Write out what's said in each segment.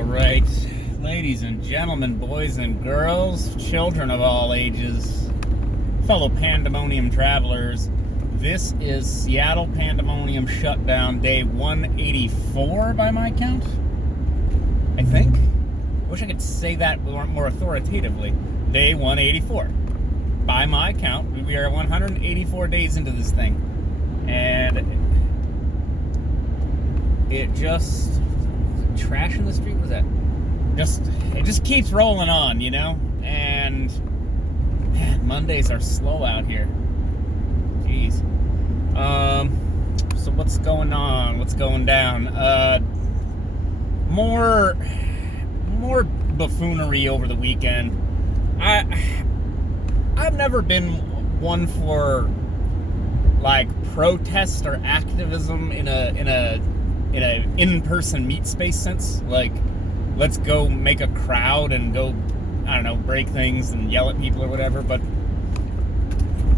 All right, ladies and gentlemen, boys and girls, children of all ages, fellow Pandemonium travelers, this is Seattle Pandemonium Shutdown, day 184 by my count, I think. Wish I could say that more authoritatively. Day 184. By my count, we are 184 days into this thing. And it just... trash in the street? What was that? It just keeps rolling on, you know? And man, Mondays are slow out here. Jeez. So what's going on? What's going down? More buffoonery over the weekend. I've never been one for like protest or activism in a in-person meet space sense. Like, let's go make a crowd and go, I don't know, break things and yell at people or whatever. But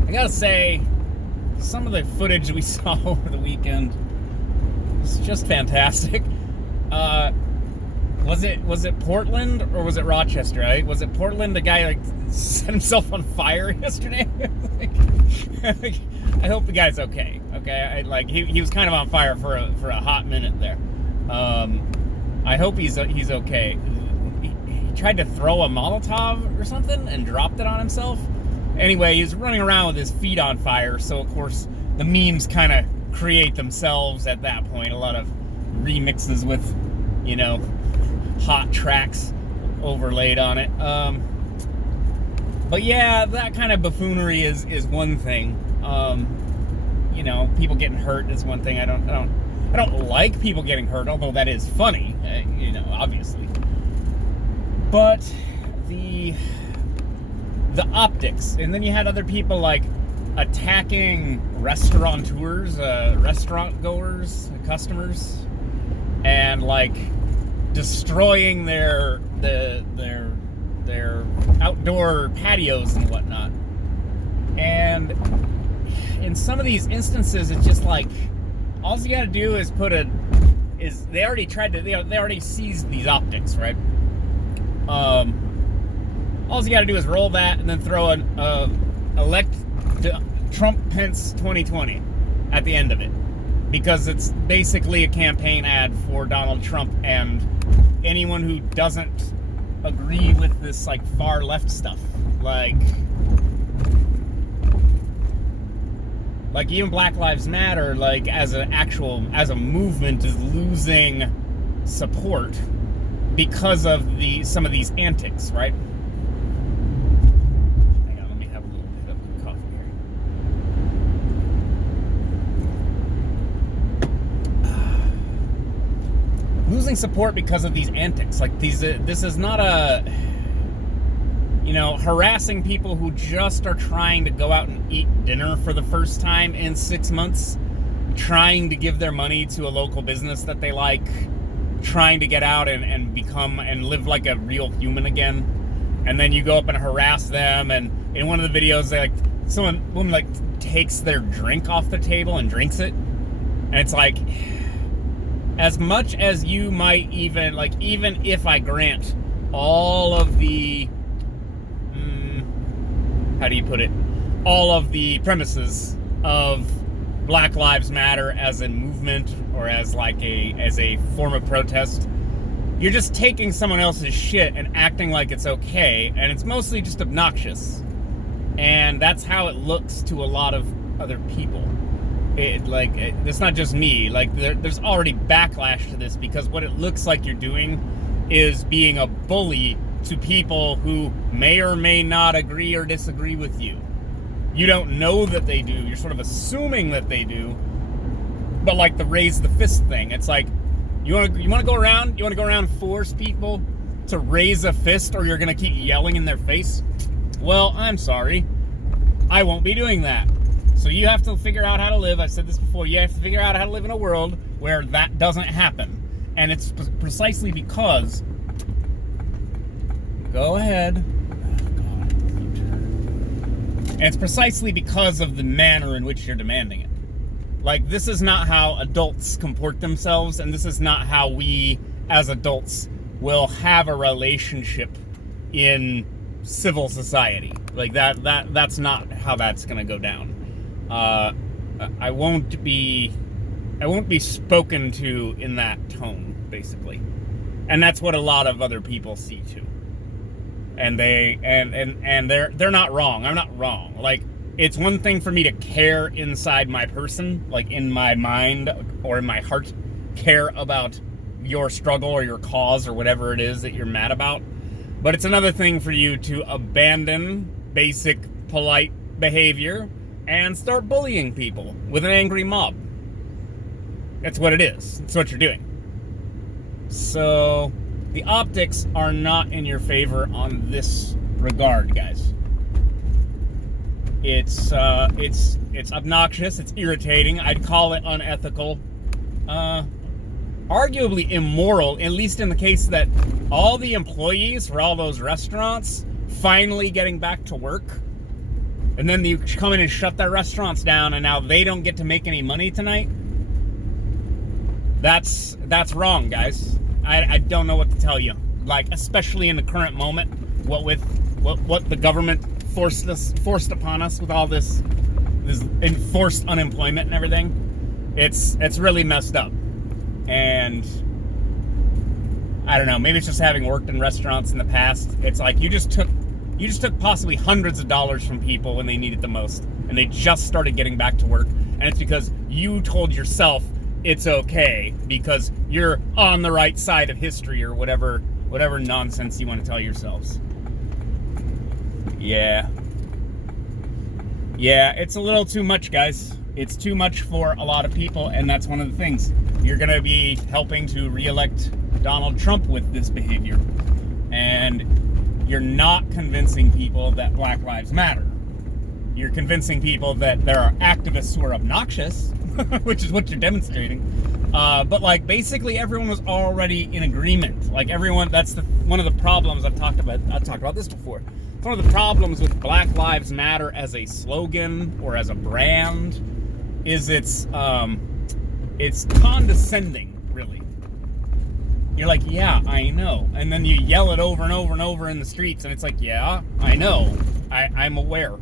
I gotta say, some of the footage we saw over the weekend was just fantastic. Was it Portland or was it Rochester? Right? Was it Portland? The guy like set himself on fire yesterday. I hope the guy's okay. Okay, he was kind of on fire for a hot minute there. I hope he's okay. He tried to throw a Molotov or something and dropped it on himself. Anyway, he was running around with his feet on fire. So of course the memes kind of create themselves at that point. A lot of remixes with, you know, hot tracks overlaid on it. But yeah, that kind of buffoonery is one thing. You know, people getting hurt is one thing. I don't like people getting hurt, although that is funny, you know, obviously. But the optics, and then you had other people like attacking restaurateurs, restaurant goers, customers, and like destroying their outdoor patios and whatnot. And in some of these instances, it's just like all you got to do is they already seized these optics, right? All you got to do is roll that and then throw elect Trump Pence 2020 at the end of it, because it's basically a campaign ad for Donald Trump and anyone who doesn't agree with this like far left stuff, like even Black Lives Matter, like as a movement, is losing support because of some of these antics, right? Hang on, let me have a little bit of coffee here. Losing support because of these antics, like this is not a, you know, harassing people who just are trying to go out and eat dinner for the first time in 6 months, trying to give their money to a local business that they like, trying to get out and become and live like a real human again. And then you go up and harass them, and in one of the videos woman takes their drink off the table and drinks it. And it's like, as much as you might even if I grant all of the how do you put it? All of the premises of Black Lives Matter as a movement or as a form of protest, you're just taking someone else's shit and acting like it's okay, and it's mostly just obnoxious. And that's how it looks to a lot of other people. It's not just me. Like there's already backlash to this, because what it looks like you're doing is being a bully to people who may or may not agree or disagree with you. You don't know that they do. You're sort of assuming that they do. But like the raise the fist thing, it's like you want to go around and force people to raise a fist, or you're going to keep yelling in their face. Well, I'm sorry, I won't be doing that. So you have to figure out how to live. I've said this before. You have to figure out how to live in a world where that doesn't happen. And it's precisely because... Go ahead. And it's precisely because of the manner in which you're demanding it. Like, this is not how adults comport themselves, and this is not how we, as adults, will have a relationship in civil society. Like that's not how that's gonna go down. I won't be spoken to in that tone, basically. And that's what a lot of other people see too. And they're not wrong. I'm not wrong. Like, it's one thing for me to care inside my person, like in my mind or in my heart, care about your struggle or your cause or whatever it is that you're mad about. But it's another thing for you to abandon basic polite behavior and start bullying people with an angry mob. That's what it is. It's what you're doing. So the optics are not in your favor on this regard, guys. It's obnoxious. It's irritating. I'd call it unethical. Arguably immoral, at least in the case that all the employees for all those restaurants finally getting back to work, and then you come in and shut their restaurants down, and now they don't get to make any money tonight. That's wrong, guys. I don't know what to tell you. Like, especially in the current moment, what the government forced upon us with all this enforced unemployment and everything. It's really messed up. And I don't know, maybe it's just having worked in restaurants in the past. It's like you just took possibly hundreds of dollars from people when they need it the most, and they just started getting back to work. And it's because you told yourself it's okay because you're on the right side of history or whatever nonsense you want to tell yourselves. Yeah, it's a little too much, guys. It's too much for a lot of people, and that's one of the things. You're going to be helping to re-elect Donald Trump with this behavior. And you're not convincing people that Black Lives Matter. You're convincing people that there are activists who are obnoxious, which is what you're demonstrating. But like basically everyone was already in agreement. Like everyone, that's one of the problems I've talked about this before. It's one of the problems with Black Lives Matter as a slogan or as a brand is it's condescending, really. You're like, yeah, I know. And then you yell it over and over and over in the streets, and it's like, yeah, I know. I'm aware.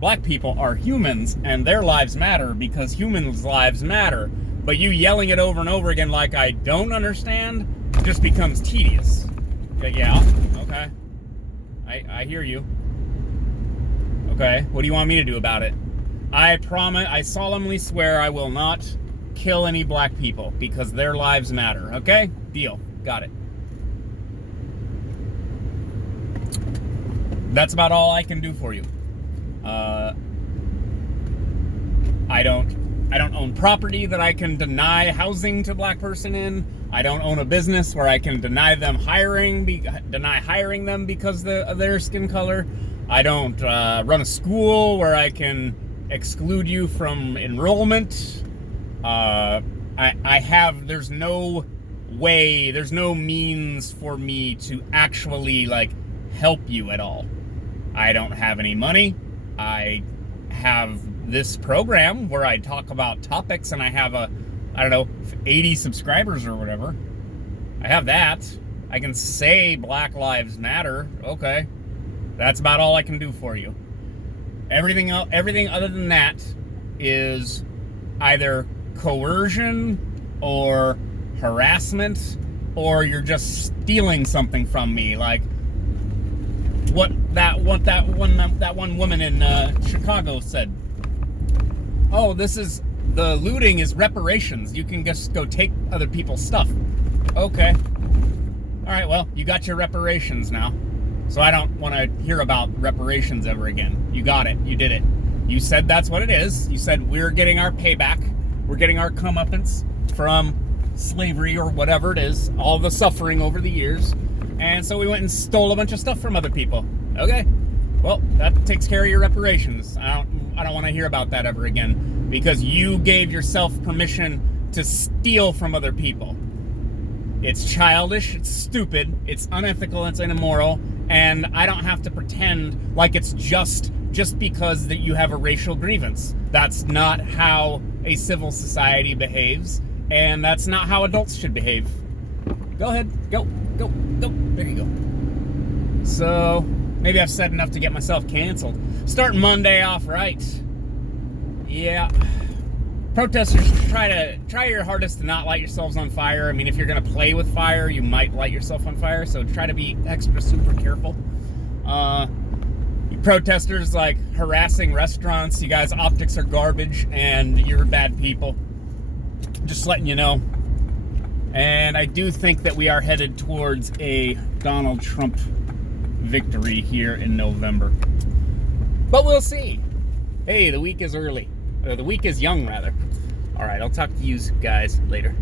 Black people are humans, and their lives matter because humans' lives matter. But you yelling it over and over again like I don't understand just becomes tedious. Like, yeah, okay. I hear you. Okay, what do you want me to do about it? I solemnly swear I will not kill any black people because their lives matter. Okay? Deal. Got it. That's about all I can do for you. I don't own property that I can deny housing to a black person in. I don't own a business where I can deny hiring them because of their skin color. I don't run a school where I can exclude you from enrollment. There's no way, there's no means for me to actually like help you at all. I don't have any money. I have this program where I talk about topics and I have 80 subscribers or whatever. I have that. I can say Black Lives Matter. Okay. That's about all I can do for you. Everything other than that is either coercion or harassment, or you're just stealing something from me, like what that one woman in Chicago said. Oh, the looting is reparations. You can just go take other people's stuff. Okay. All right, well, you got your reparations now. So I don't want to hear about reparations ever again. You got it. You did it. You said that's what it is. You said we're getting our payback. We're getting our comeuppance from slavery or whatever it is, all the suffering over the years. And so we went and stole a bunch of stuff from other people. Okay. Well, that takes care of your reparations. I don't want to hear about that ever again because you gave yourself permission to steal from other people. It's childish, it's stupid, it's unethical, it's immoral, and I don't have to pretend like it's just because that you have a racial grievance. That's not how a civil society behaves, and that's not how adults should behave. Go ahead. Go. There you go. So, maybe I've said enough to get myself canceled. Starting Monday off right. Yeah. Protesters, try your hardest to not light yourselves on fire. I mean, if you're going to play with fire, you might light yourself on fire, so try to be extra super careful. You protesters, like, harassing restaurants, you guys' optics are garbage, and you're bad people. Just letting you know. And I do think that we are headed towards a Donald Trump victory here in November. But we'll see. Hey, the week is early. The week is young, rather. All right, I'll talk to you guys later.